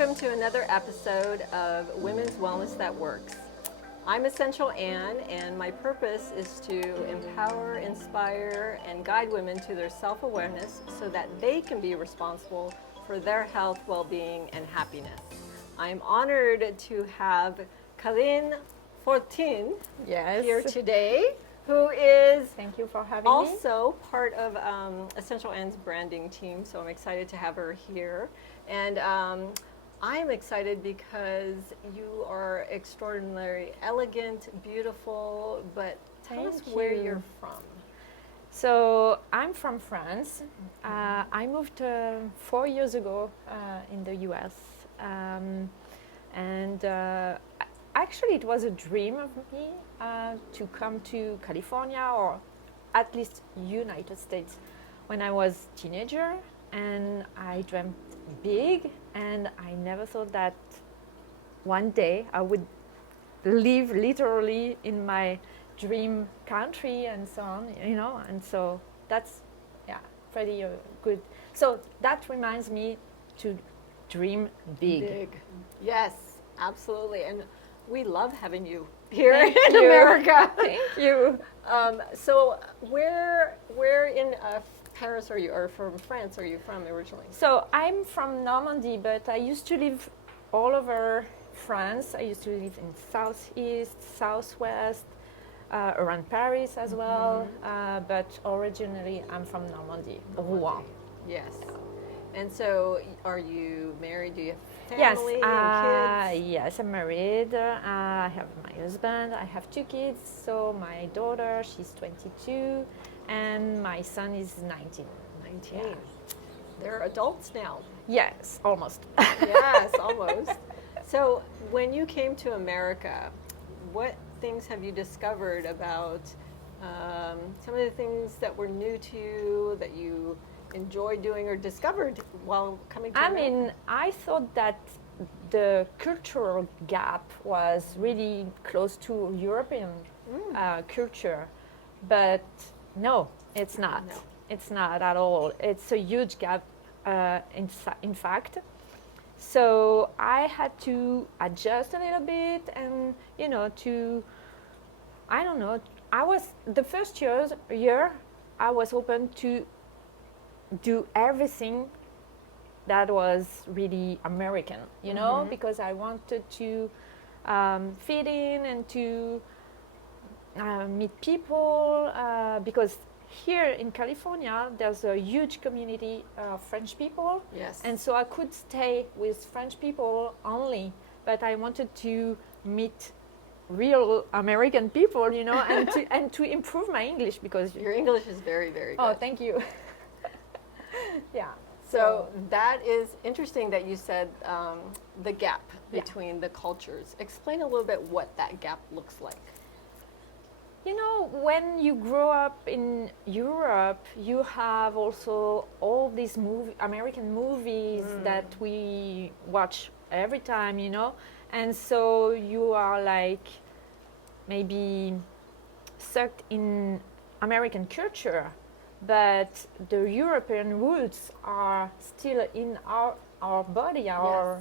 welcome to another episode of Women's Wellness That Works. I'm Essential Ann, and my purpose is to empower, inspire, and guide women to their self-awareness so that they can be responsible for their health, well-being, and happiness. I'm honored to have Karine Fortin here today, who is Thank you for having me. also part of Essential Ann's branding team, so I'm excited to have her here. And I'm excited because you are extraordinarily elegant, beautiful, but tell us where you're from. So I'm from France. I moved 4 years ago in the US. Actually, it was a dream of me to come to California or at least United States when I was a teenager, and I dreamt big, and I never thought that one day I would live literally in my dream country and so on, and so that's pretty good. So that reminds me to dream big. Yes, absolutely. And we love having you here Thank in you. America. Thank you. So where in Paris are you, or from France are you from originally? So I'm from Normandy, but I used to live all over France. I used to live in southeast, southwest, around Paris as well. But originally I'm from Normandy, Rouen. Yes. And so are you married? Do you have Yes, family and kids? yes, I'm married. I have my husband. I have 2 kids. So my daughter, she's 22, and my son is 19. 19. Yeah. They're adults now. Yes, almost. Yes, almost. So when you came to America, what things have you discovered about some of the things that were new to you, that you enjoyed doing or discovered while coming to America? I thought that the cultural gap was really close to European culture, but no, it's not. No. It's not at all. It's a huge gap, in fact. So I had to adjust a little bit, and I was the first year I was open to do everything that was really American, because I wanted to fit in and to meet people, because here in California there's a huge community of French people. Yes. And so I could stay with French people only, but I wanted to meet real American people, and to improve my English, because Your English is very, very good. Oh, thank you. Yeah. So that is interesting that you said the gap Yeah. between the cultures. Explain a little bit what that gap looks like. When you grow up in Europe, you have also all these American movies that we watch every time, and so you are like maybe sucked in American culture, but the European roots are still in our body, our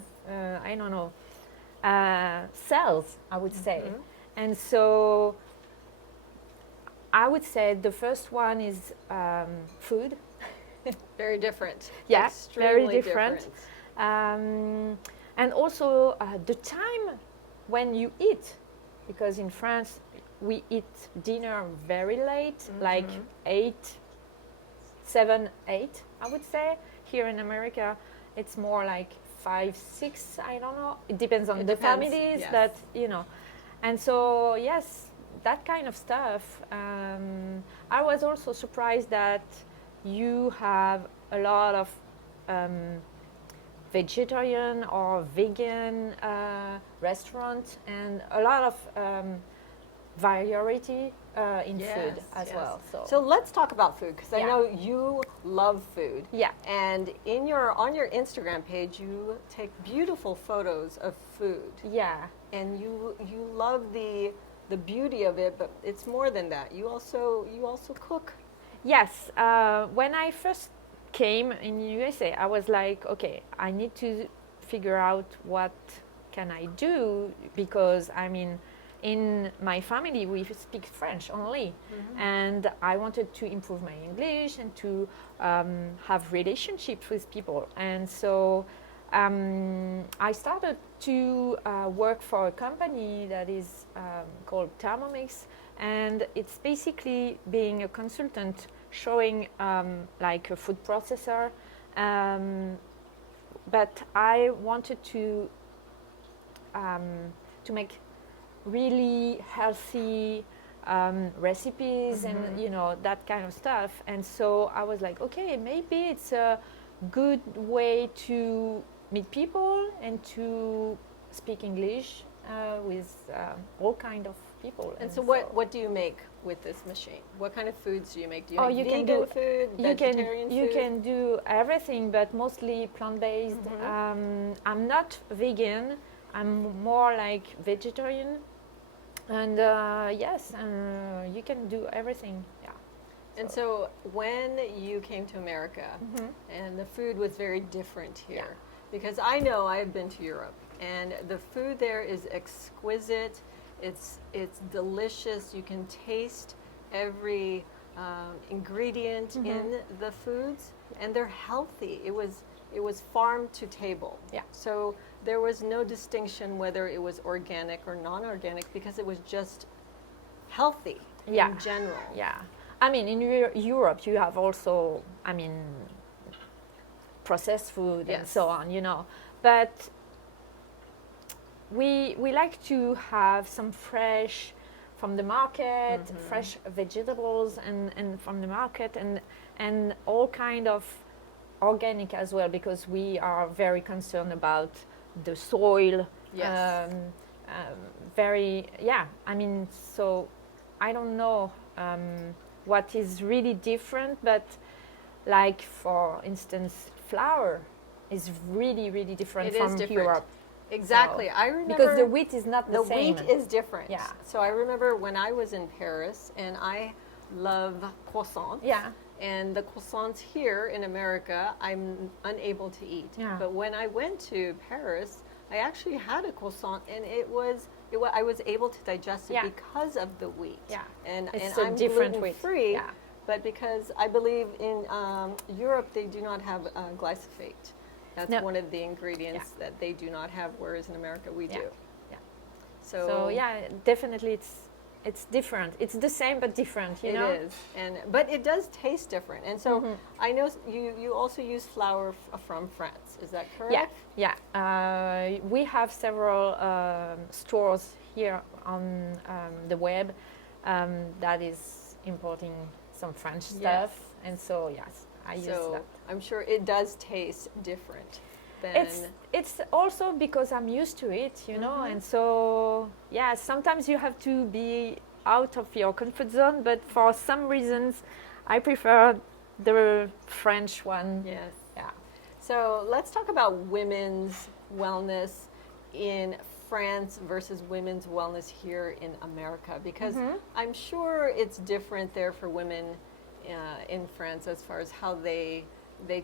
cells, I would say. And so I would say the first one is food. Very different. Yeah, Extremely very different. And also the time when you eat, because in France we eat dinner very late, like 7, 8, I would say. Here in America, it's more like 5, 6, I don't know. It depends on the families, yes. that, And so, yes, that kind of stuff. I was also surprised that you have a lot of vegetarian or vegan restaurants, and a lot of variety in food as well. So let's talk about food, because I Yeah. know you love food. Yeah. And on your Instagram page, you take beautiful photos of food. Yeah. And you love the beauty of it, but it's more than that. You also cook. Yes. When I first came in USA, I was like, okay, I need to figure out what can I do, because I mean, in my family we speak French only, and I wanted to improve my English and to have relationships with people. And so I started to work for a company that is called Thermomix, and it's basically being a consultant, showing like a food processor, but I wanted to make really healthy recipes and you know, that kind of stuff. And so I was like, okay, maybe it's a good way to meet people and to speak English with all kind of people. And so what do you make with this machine? What kind of foods do you make? Do you make you vegan can do food, vegetarian food? You can do everything, but mostly plant-based. I'm not vegan. I'm more like vegetarian. And yes, you can do everything. Yeah. And so when you came to America, and the food was very different here, because I know I've been to Europe, and the food there is exquisite. It's delicious. You can taste every ingredient in the foods, and they're healthy. It was farm to table. Yeah. So there was no distinction whether it was organic or non-organic, because it was just healthy in general. Yeah. I mean, in Europe, you have also, I mean, processed food and so on, you know. But we like to have some fresh from the market, fresh vegetables and from the market, and all kind of organic as well, because we are very concerned about the soil. Yes. I mean, so I don't know what is really different, but like, for instance, flour is really, really different from Europe. Exactly. So, I remember, because the wheat is not the same. The wheat is different. Yeah. So I remember when I was in Paris, and I love croissants. Yeah. And the croissants here in America, I'm unable to eat. Yeah. But when I went to Paris, I actually had a croissant, and I was able to digest it because of the wheat. Yeah. And It's and a I'm different gluten-free. wheat. Yeah. But because I believe in Europe, they do not have glyphosate. That's one of the ingredients that they do not have, whereas in America we do. Yeah. So yeah, definitely it's different. It's the same but different, you know? It is, but it does taste different. And so I know you also use flour from France. Is that correct? Yeah. We have several stores here on the web that is importing some French stuff, and so yes, I use that. I'm sure it does taste different than... It's also because I'm used to it, you know, and so yeah, sometimes you have to be out of your comfort zone, but for some reasons I prefer the French one. Yes. Yeah. So let's talk about women's wellness in France versus women's wellness here in America, because I'm sure it's different there for women in France as far as how they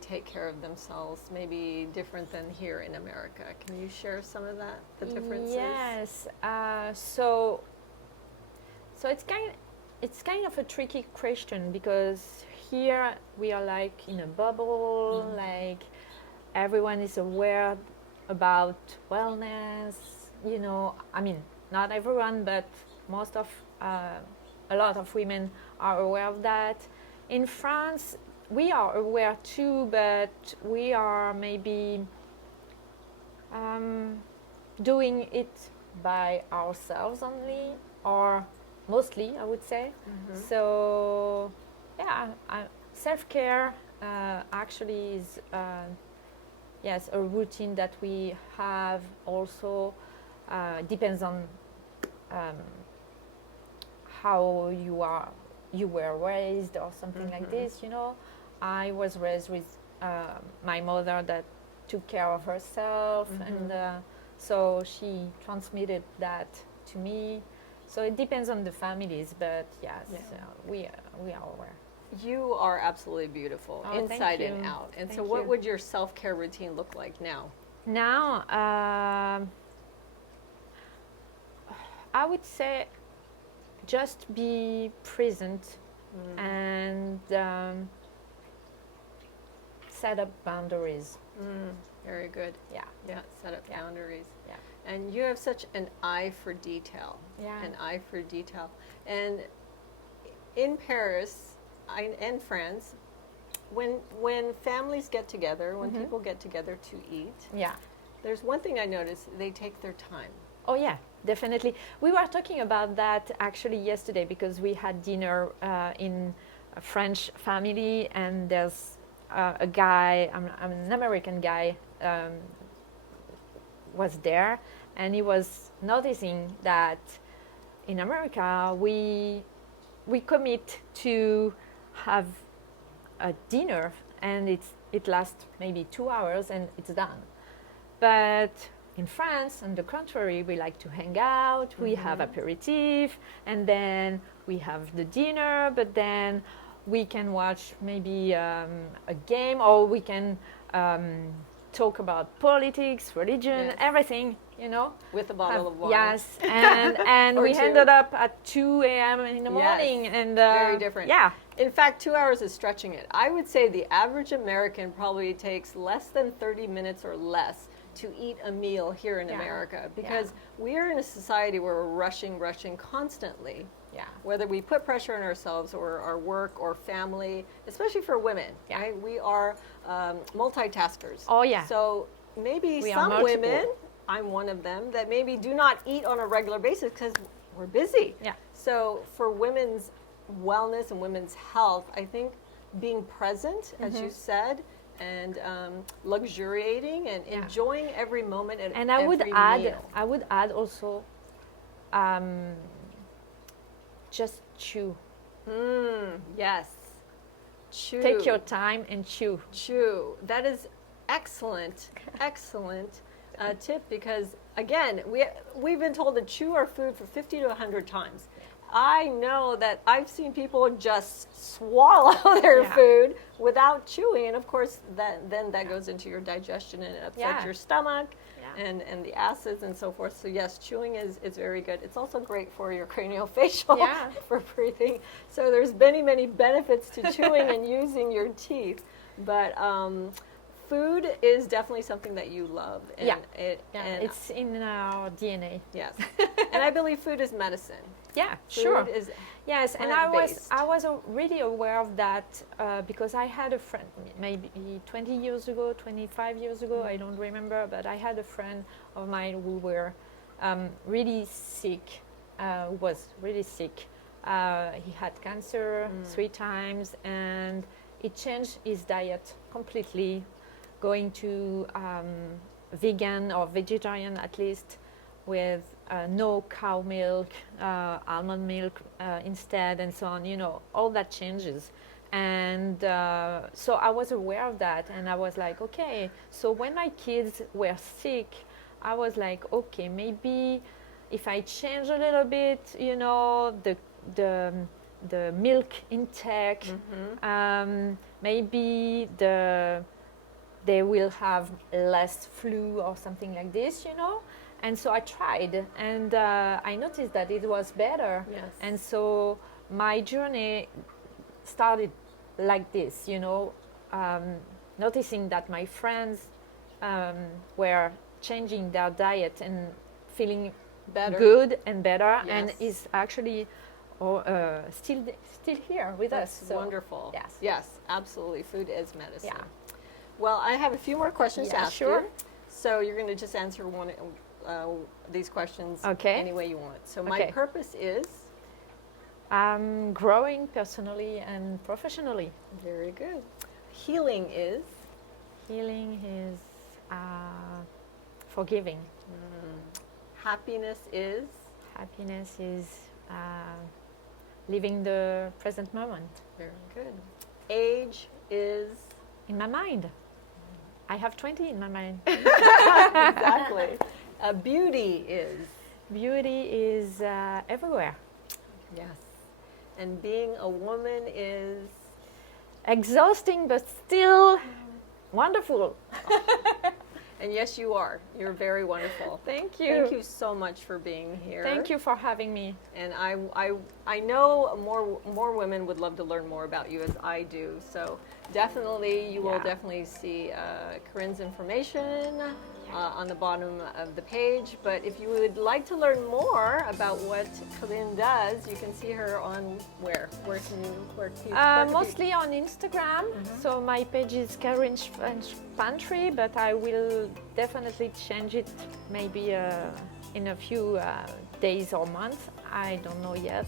take care of themselves, maybe different than here in America. Can you share some of that, the differences? Yes. So it's kind of a tricky question, because here we are like in a bubble, like everyone is aware about wellness, you know. I mean, not everyone, but most of a lot of women are aware of that. In France, we are aware too, but we are maybe doing it by ourselves only, or mostly, I would say. So yeah, self-care actually is yes, a routine that we have. Also depends on how you were raised or something like this, you know. I was raised with my mother that took care of herself, and so she transmitted that to me. So it depends on the families, but yes, we are aware. You are absolutely beautiful, inside and out. And so what would your self-care routine look like now? Now, I would say just be present and set up boundaries. Very good. Yeah. Yeah, set up boundaries. Yeah. And you have such an eye for detail. Yeah. An eye for detail. And in Paris and France, when families get together, when people get together to eat, Yeah. there's one thing I noticed: they take their time. Oh yeah, definitely. We were talking about that actually yesterday because we had dinner in a French family, and there's a guy, I'm an American guy, was there, and he was noticing that in America we commit to have a dinner, and it lasts maybe 2 hours and it's done. But in France, on the contrary, we like to hang out, we have aperitif, and then we have the dinner, but then we can watch maybe a game, or we can talk about politics, religion, Yes. everything, you know. With a bottle of wine. Yes, and Or we two. ended up at 2 a.m. in the Yes, morning, and very different. Yeah, In fact, 2 hours is stretching it. I would say the average American probably takes less than 30 minutes or less to eat a meal here in Yeah. America, because we are in a society where we're rushing constantly. yeah, Whether we put pressure on ourselves or our work or family, especially for women, Yeah. right? We are multitaskers. Oh, yeah. So maybe We are some multiple. women, I'm one of them, that maybe do not eat on a regular basis because we're busy. Yeah. So for women's wellness and women's health, I think being present, as you said, and luxuriating and Yeah. enjoying every moment and and I every would add also, just chew. Yes. Chew. Take your time and chew. Chew. That is excellent, excellent tip, because again, we've been told to chew our food for 50 to 100 times. I know that I've seen people just swallow their Yeah. food without chewing, and of course then that goes into your digestion and it upsets Yeah. your stomach. Yeah. And the acids and so forth. So yes, chewing is very good. It's also great for your craniofacial, Yeah. for breathing. So there's many benefits to chewing and using your teeth. But food is definitely something that you love. And Yeah. and It's in our DNA. yes. And I believe food is medicine. Yeah, Food sure. is Yes, and plant-based. I was really aware of that because I had a friend maybe 20 years ago, 25 years ago, I don't remember, but I had a friend of mine who were really sick, was really sick. He had cancer 3 times, and he changed his diet completely, going to vegan or vegetarian at least, with no cow milk, almond milk instead, and so on, you know, all that changes. And so I was aware of that, and I was like, okay, so when my kids were sick, I was like, okay, maybe if I change a little bit, you know, the milk intake, maybe they will have less flu or something like this, you know. And so I tried, and I noticed that it was better. Yes. And so my journey started like this, you know, noticing that my friends were changing their diet and feeling better. good and better, and Yes. is actually still here with That's us. So, wonderful. Yes. Yes, absolutely. Food is medicine. Yeah. Well, I have a few more questions to Yeah, ask sure. you. So you're going to just answer one these questions Okay. any way you want. So my Okay. purpose is I'm growing personally and professionally. very good. Healing is Healing is forgiving. happiness is Happiness is living the present moment. very good. Age is In my mind. I have 20 in my mind. exactly. Beauty is Beauty is everywhere. yes. And being a woman is Exhausting, but still wonderful. And yes, you are. You're very wonderful. Thank you. Thank you so much for being here. Thank you for having me. And I know more women would love to learn more about you as I do. So definitely, you will definitely see Karine's information on the bottom of the page. But if you would like to learn more about what Karine does, you can see her on where? Where can you Mostly on Instagram. So my page is Karine's French Pantry, but I will definitely change it maybe in a few days or months. I don't know yet.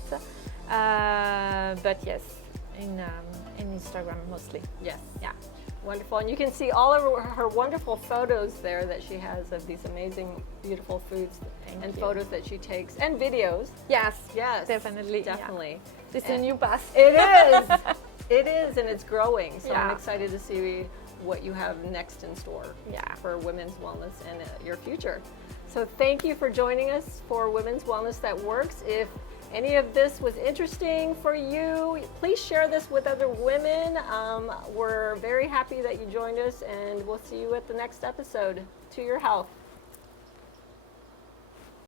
But yes, in Instagram mostly. Yes. Yeah. Wonderful. And you can see all of her wonderful photos there that she has of these amazing, beautiful foods and photos that she takes and videos. Yes. Yes. Definitely. Definitely. This is a new path. It is. It is, and it's growing. So I'm Yeah. excited to see what you have next in store for women's wellness and your future. So thank you for joining us for Women's Wellness That Works. If any of this was interesting for you, please share this with other women. We're very happy that you joined us, and we'll see you at the next episode. To your health.